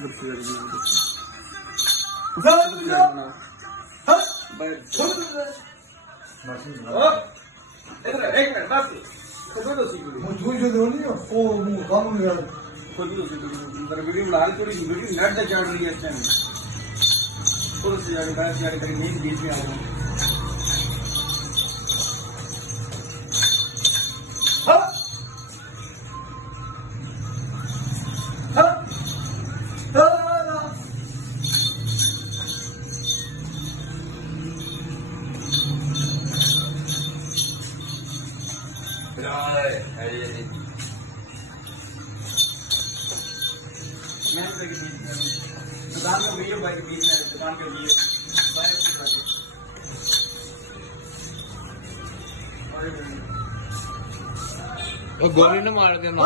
उधर से जरूरी एक मिनट बस खुद तो सीख लो मुझे जो दो नहीं ओ मुंह काम नहीं यार खुद तो सीख लो मेरे वीडियो लाल थोड़ी वीडियो नेट तक चढ़ रही है इस टाइम खुद से जाके बैठ जाके कहीं नींद बीच में आ गया दुकान में वीडियो भाई के बीच में दुकान के लिए गोली ना मार देना